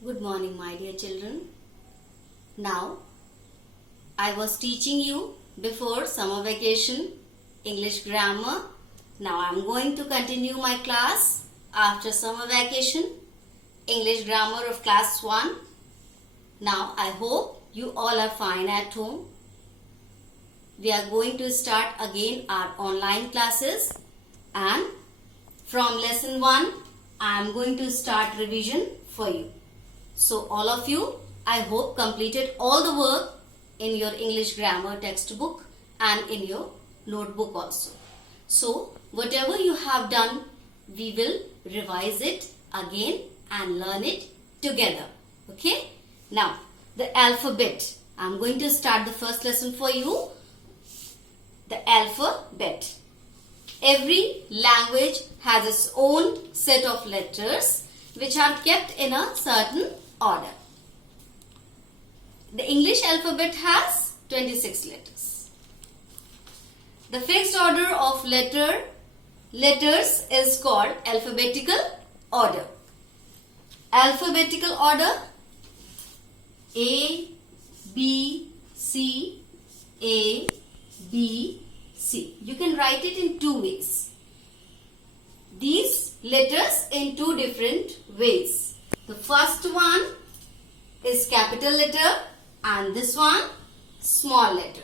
Good morning, my dear children. Now, I was teaching you before summer vacation English grammar. Now, I am going to continue my class after summer vacation English grammar of class 1. Now, I hope you all are fine at home. We are going to start again our online classes, and from lesson 1, I am going to start revision for you. So all of you, I hope, completed all the work in your English grammar textbook and in your notebook also. So whatever you have done, we will revise it again and learn it together. Okay? Now, the alphabet. I am going to start the first lesson for you. The alphabet. Every language has its own set of letters which are kept in a certain order. The English alphabet has 26 letters. The fixed order of letters is called alphabetical order. Alphabetical order: A, B, C, A, B, C. You can write it in two ways. These letters in two different ways. The first one is capital letter and this one small letter.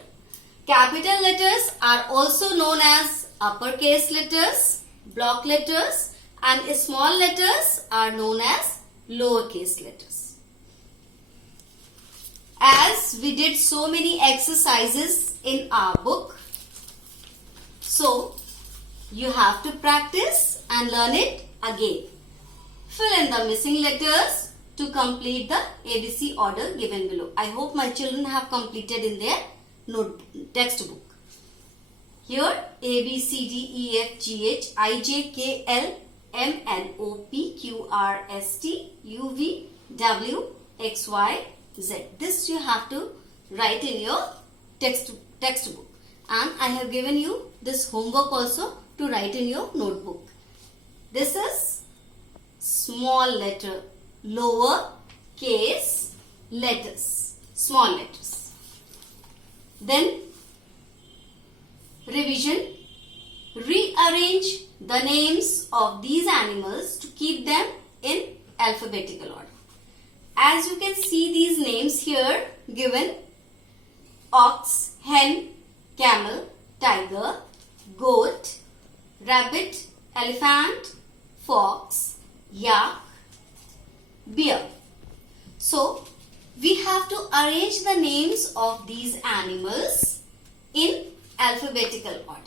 Capital letters are also known as uppercase letters, block letters, and small letters are known as lowercase letters. As we did so many exercises in our book, so you have to practice and learn it again. Fill in the missing letters to complete the ABC order given below. I hope my children have completed in their textbook. Here A, B, C, D, E, F, G, H, I, J, K, L, M, N, O, P, Q, R, S, T, U, V, W, X, Y, Z. This you have to write in your textbook. And I have given you this homework also to write in your notebook. This is small letter, lower case letters, small letters. Then revision: rearrange the names of these animals to keep them in alphabetical order. As you can see these names here given: ox, hen, camel, tiger, goat, rabbit, elephant, fox, yak, bear. So, we have to arrange the names of these animals in alphabetical order.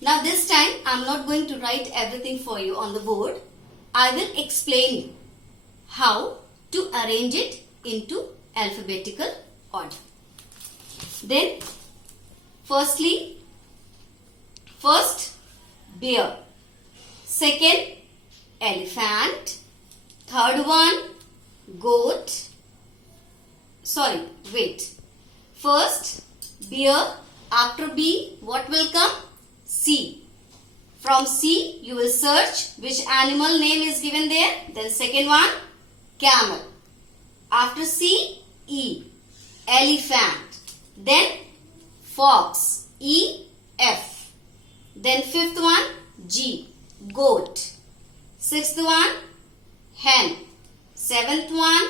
Now this time I am not going to write everything for you on the board. I will explain you how to arrange it into alphabetical order. Then, first bear, second elephant, third one goat. First bear, after B what will come? C. From C you will search which animal name is given there. Then second one camel. After C, E, elephant. Then fox, E, F. Then fifth one G, goat. Sixth one hen. Seventh one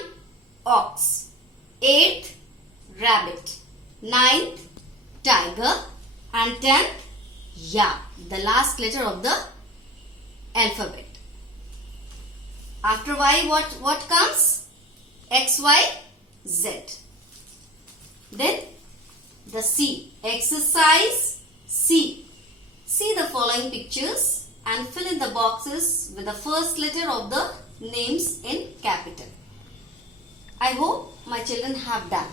ox. Eighth rabbit. Ninth tiger. And 10th yak, the last letter of the alphabet. After Y what comes? X, Y, Z. Then the C, exercise C. See the following pictures and fill in the boxes with the first letter of the names in capital. I hope my children have done.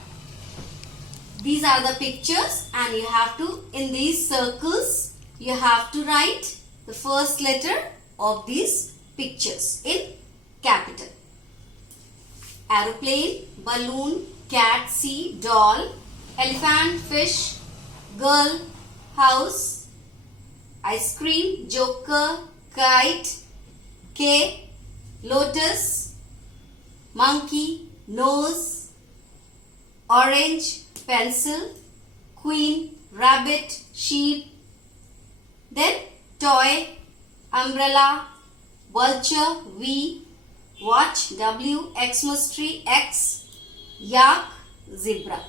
These are the pictures and you have to, in these circles, you have to write the first letter of these pictures in capital. Aeroplane, balloon, cat, sea, doll, elephant, fish, girl, house, ice cream, joker, kite, K, lotus, monkey, nose, orange, pencil, queen, rabbit, sheep. Then toy, umbrella, vulture, V, watch, W, Xmas tree, X, yak, zebra.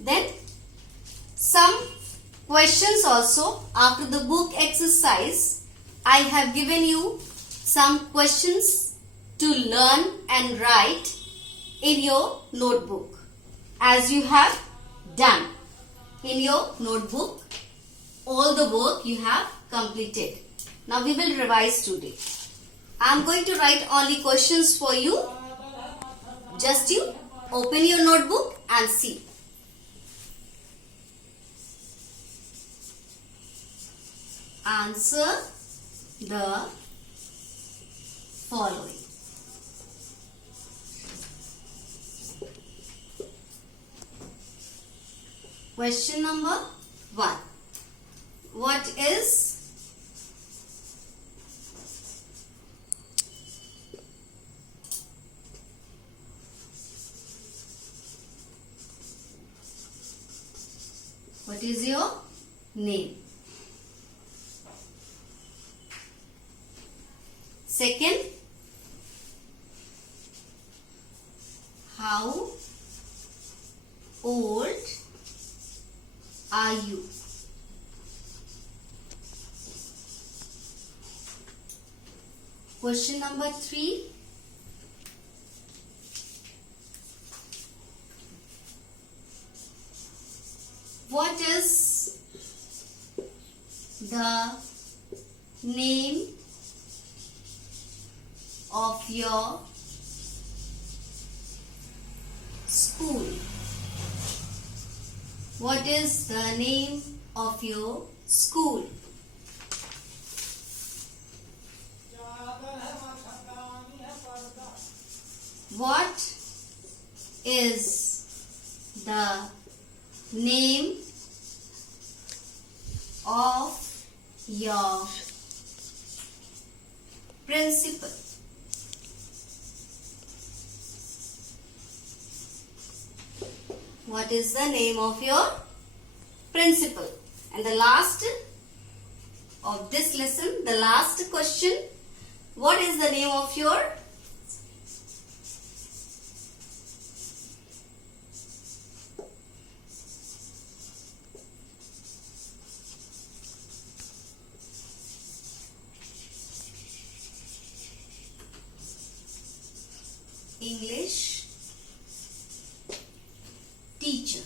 Then some questions also. After the book exercise, I have given you some questions to learn and write in your notebook, as you have done in your notebook all the work you have completed. Now we will revise today. I am going to write only questions for you. Just you open your notebook and see. Answer the following. Question number 1. What is your name? Second, how old are you? Question number 3. What is the name of your school? What is the name of your school? What is the name of your principal? What is the name of your principal? And the last of this lesson, the last question, what is the name of your English teacher?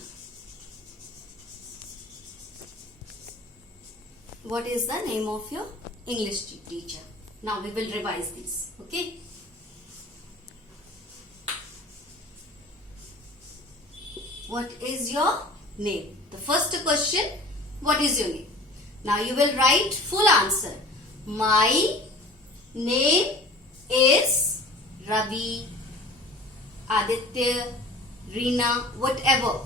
What is the name of your English teacher? Now we will revise this. Okay. What is your name? The first question, what is your name? Now you will write full answer. My name is Ravi, Aditya, Reena, whatever.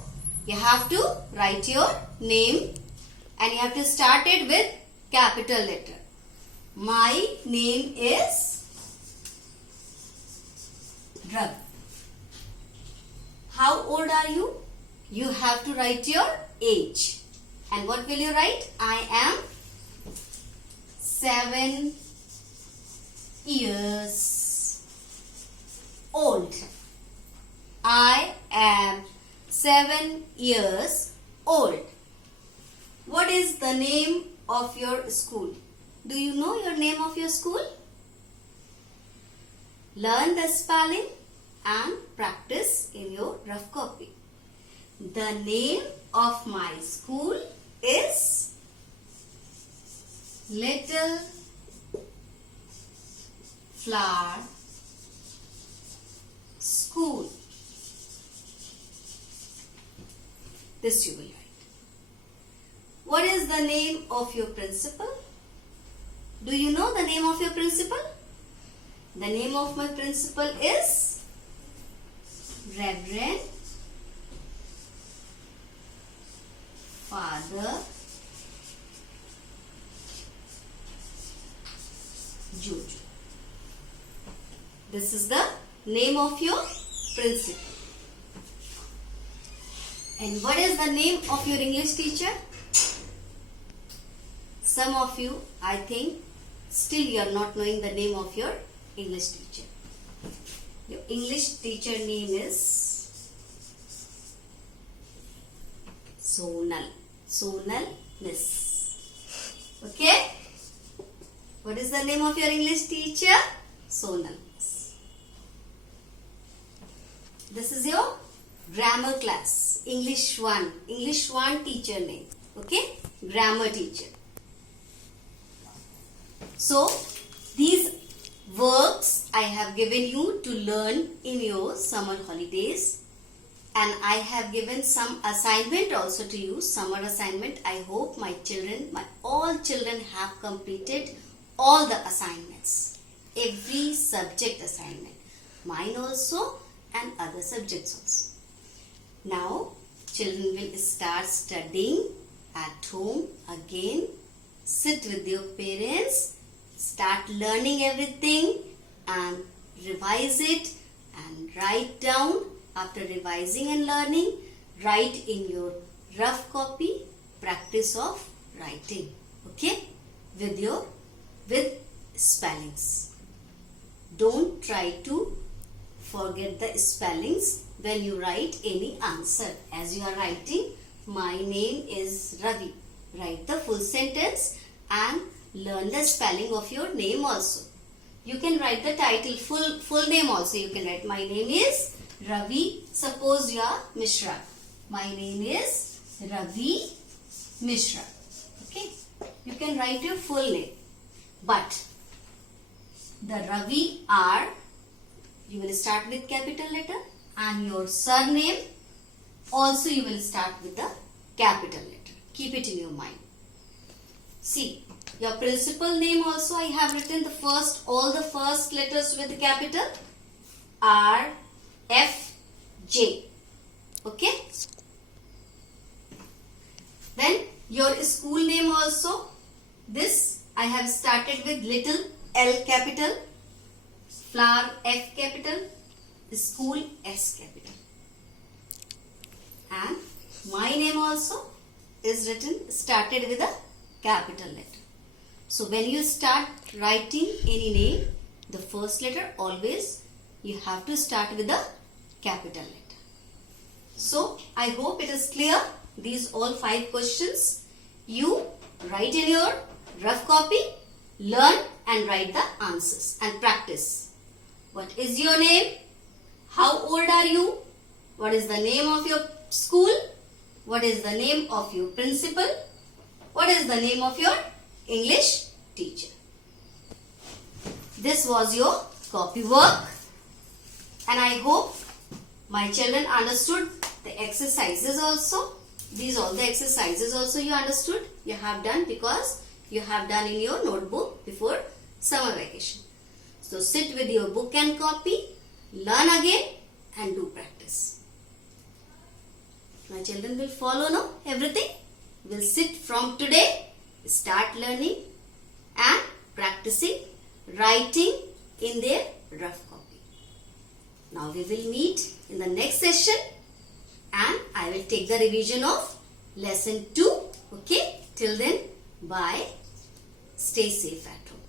You have to write your name and you have to start it with capital letter. My name is Ravi. How old are you? You have to write your age. And what will you write? I am 7 years old. I am 7 years old. What is the name of your school? Do you know your name of your school? Learn the spelling and practice in your rough copy. The name of my school is Little Flower School. This you will write. What is the name of your principal? Do you know the name of your principal? The name of my principal is Reverend Father Jojo. This is the name of your principal. And what is the name of your English teacher? Some of you, I think, still you are not knowing the name of your English teacher. Your English teacher name is Sonal. Sonal Miss. Okay? What is the name of your English teacher? Sonal Miss. This is your grammar class. English 1. English 1 teacher name. Okay? Grammar teacher. So, these works I have given you to learn in your summer holidays, and I have given some assignment also to you, summer assignment. I hope all children have completed all the assignments, every subject assignment, mine also and other subjects also. Now, children will start studying at home again. Sit with your parents, start learning everything and revise it and write down. After revising and learning, write in your rough copy, practice of writing, okay, with spellings. Don't try to forget the spellings when you write any answer. As you are writing, my name is Ravi. Write the full sentence and learn the spelling of your name also. You can write the title, full name also. You can write, my name is Ravi. Suppose you are Mishra. My name is Ravi Mishra. Okay. You can write your full name. But the Ravi R, you will start with capital letter, and your surname also you will start with the capital letter. Keep it in your mind. See, your principal name also I have written all the first letters with the capital R, F, J. Okay. Then your school name also, this I have started with little L capital, flower F capital, school S capital. And my name also is started with a capital letter. So when you start writing any name, the first letter always you have to start with a capital letter. So I hope it is clear. These all 5 questions you write in your rough copy, learn and write the answers and practice. What is your name? How old are you? What is the name of your school? What is the name of your principal? What is the name of your English teacher? This was your copy work, and I hope my children understood the exercises also. These all the exercises also you understood. You have done because you have done in your notebook before summer vacation. So sit with your book and copy, learn again and do practice. My children will follow now everything. Will sit from today, start learning and practicing writing in their rough copy. Now we will meet in the next session and I will take the revision of lesson 2. Okay, till then, bye. Stay safe at home.